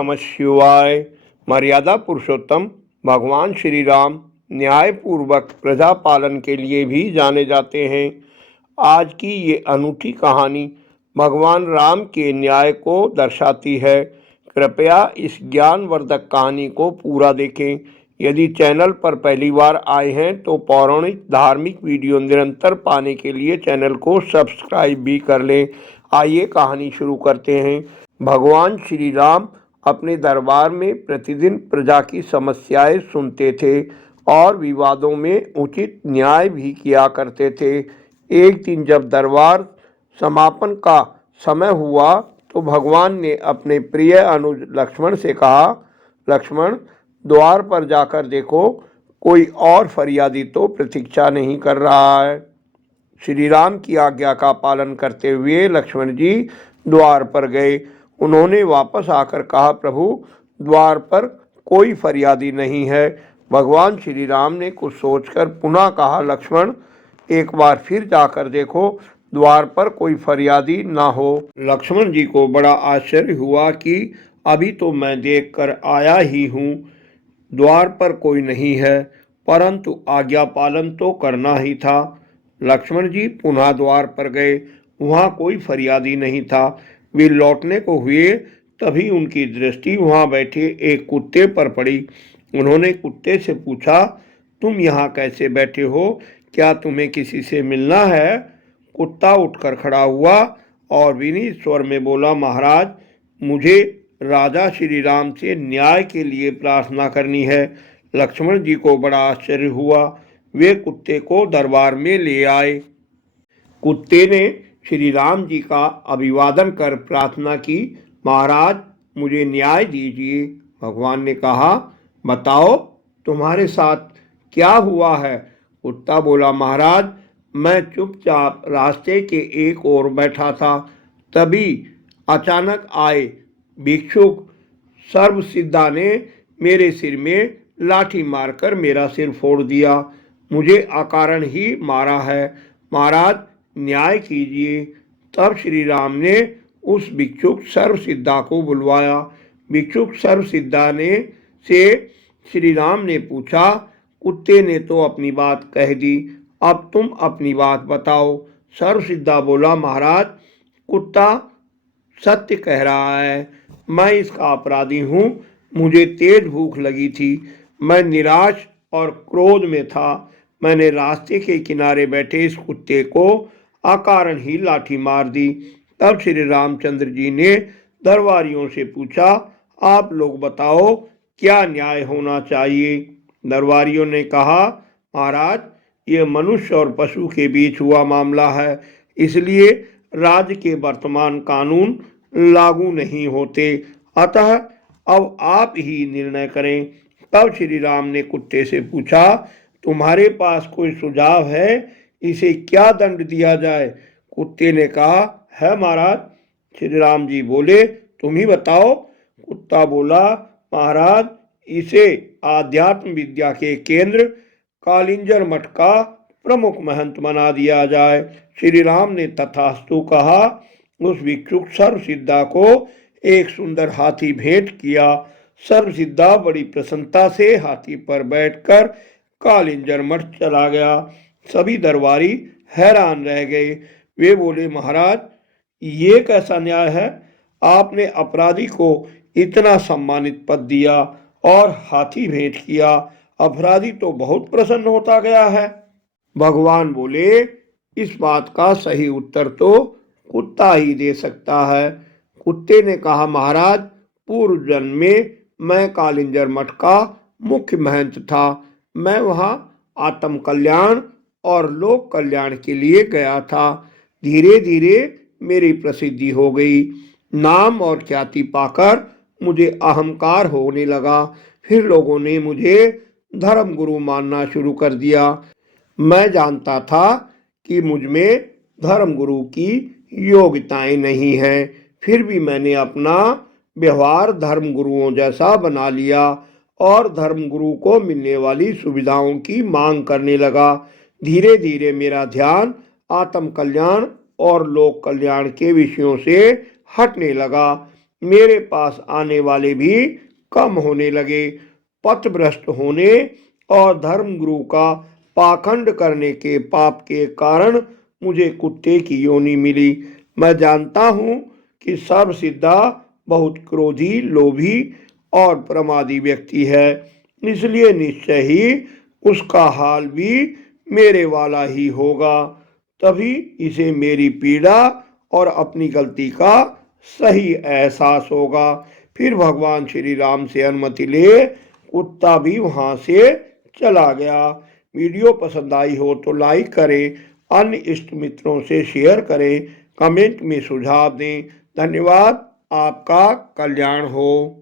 नमः शिवाय। मर्यादा पुरुषोत्तम भगवान श्री राम न्यायपूर्वक प्रजा पालन के लिए भी जाने जाते हैं। आज की ये अनूठी कहानी भगवान राम के न्याय को दर्शाती है। कृपया इस ज्ञानवर्धक कहानी को पूरा देखें। यदि चैनल पर पहली बार आए हैं तो पौराणिक धार्मिक वीडियो निरंतर पाने के लिए चैनल को सब्सक्राइब भी कर लें। आइए कहानी शुरू करते हैं। भगवान श्री राम अपने दरबार में प्रतिदिन प्रजा की समस्याएं सुनते थे और विवादों में उचित न्याय भी किया करते थे। एक दिन जब दरबार समापन का समय हुआ तो भगवान ने अपने प्रिय अनुज लक्ष्मण से कहा, लक्ष्मण, द्वार पर जाकर देखो, कोई और फरियादी तो प्रतीक्षा नहीं कर रहा है। श्री राम की आज्ञा का पालन करते हुए लक्ष्मण जी द्वार पर गए। उन्होंने वापस आकर कहा, प्रभु, द्वार पर कोई फरियादी नहीं है। भगवान श्री राम ने कुछ सोचकर पुनः कहा, लक्ष्मण, एक बार फिर जाकर देखो, द्वार पर कोई फरियादी ना हो। लक्ष्मण जी को बड़ा आश्चर्य हुआ कि अभी तो मैं देखकर आया ही हूँ, द्वार पर कोई नहीं है, परंतु आज्ञा पालन तो करना ही था। लक्ष्मण जी पुनः द्वार पर गए, वहाँ कोई फरियादी नहीं था। वे लौटने को हुए तभी उनकी दृष्टि वहाँ बैठे एक कुत्ते पर पड़ी। उन्होंने कुत्ते से पूछा, तुम यहाँ कैसे बैठे हो? क्या तुम्हें किसी से मिलना है? कुत्ता उठकर खड़ा हुआ और विनीत स्वर में बोला, महाराज, मुझे राजा श्री राम से न्याय के लिए प्रार्थना करनी है। लक्ष्मण जी को बड़ा आश्चर्य हुआ। वे कुत्ते को दरबार में ले आए। कुत्ते ने श्री राम जी का अभिवादन कर प्रार्थना की, महाराज, मुझे न्याय दीजिए। भगवान ने कहा, बताओ, तुम्हारे साथ क्या हुआ है? कुत्ता बोला, महाराज, मैं चुपचाप रास्ते के एक ओर बैठा था, तभी अचानक आए भिक्षुक सर्वसिद्धा ने मेरे सिर में लाठी मारकर मेरा सिर फोड़ दिया। मुझे अकारण ही मारा है। महाराज, न्याय कीजिए। तब श्री राम ने उस भिक्षुक सर्वसिद्धा को बुलवाया। भिक्षुक सर्वसिद्धा ने से श्री राम ने पूछा, कुत्ते ने तो अपनी बात कह दी, अब तुम अपनी बात बताओ। सर्वसिद्धा बोला, महाराज, कुत्ता सत्य कह रहा है। मैं इसका अपराधी हूँ। मुझे तेज भूख लगी थी। मैं निराश और क्रोध में था। मैंने रास्ते के किनारे बैठे इस कुत्ते को अकारण ही लाठी मार दी। तब श्री रामचंद्र जी ने दरबारियों से पूछा, आप लोग बताओ, क्या न्याय होना चाहिए? दरबारियों ने कहा, महाराज, ये मनुष्य और पशु के बीच हुआ मामला है, इसलिए राज्य के वर्तमान कानून लागू नहीं होते, अतः अब आप ही निर्णय करें। तब श्री राम ने कुत्ते से पूछा, तुम्हारे पास कोई सुझाव है? इसे क्या दंड दिया जाए? कुत्ते ने कहा, है महाराज। श्री राम जी बोले, तुम ही बताओ। कुत्ता बोला, महाराज, इसे आध्यात्म विद्या के केंद्र कालिंजर मठ का प्रमुख महंत बना दिया जाए। श्री राम ने तथास्तु कहा। उस भिक्षुक सर्वसिद्धा को एक सुंदर हाथी भेंट किया। सर्वसिद्धा बड़ी प्रसन्नता से हाथी पर बैठकर कालिंजर मठ चला गया। सभी दरबारी हैरान रह गए। वे बोले, महाराज, ये कैसा न्याय है? आपने अपराधी को इतना सम्मानित पद दिया और हाथी भेंट किया, अपराधी तो बहुत प्रसन्न होता गया है। भगवान बोले, इस बात का सही उत्तर तो कुत्ता ही दे सकता है। कुत्ते ने कहा, महाराज, पूर्व जन्म में मैं कालिंजर मठ का मुख्य महंत था। मैं वहाँ आत्म कल्याण और लोक कल्याण के लिए गया था। धीरे धीरे मेरी प्रसिद्धि हो गई। नाम और ख्याति पाकर मुझे अहंकार होने लगा। फिर लोगों ने मुझे धर्म गुरु मानना शुरू कर दिया। मैं जानता था कि मुझ में धर्म गुरु की योग्यताएं नहीं हैं, फिर भी मैंने अपना व्यवहार धर्म गुरुओं जैसा बना लिया और धर्म गुरु को मिलने वाली सुविधाओं की मांग करने लगा। धीरे धीरे मेरा ध्यान आत्म कल्याण और लोक कल्याण के विषयों से हटने लगा। मेरे पास आने वाले भी कम होने लगे। पथभ्रष्ट होने और धर्मगुरु का पाखंड करने के पाप के कारण मुझे कुत्ते की योनि मिली। मैं जानता हूँ कि सर्वसिद्धा बहुत क्रोधी, लोभी और प्रमादी व्यक्ति है, इसलिए निश्चय ही उसका हाल भी मेरे वाला ही होगा। तभी इसे मेरी पीड़ा और अपनी गलती का सही एहसास होगा। फिर भगवान श्री राम से अनुमति ले कुत्ता भी वहां से चला गया। वीडियो पसंद आई हो तो लाइक करें, अन्य इष्ट मित्रों से शेयर करें, कमेंट में सुझाव दें। धन्यवाद। आपका कल्याण हो।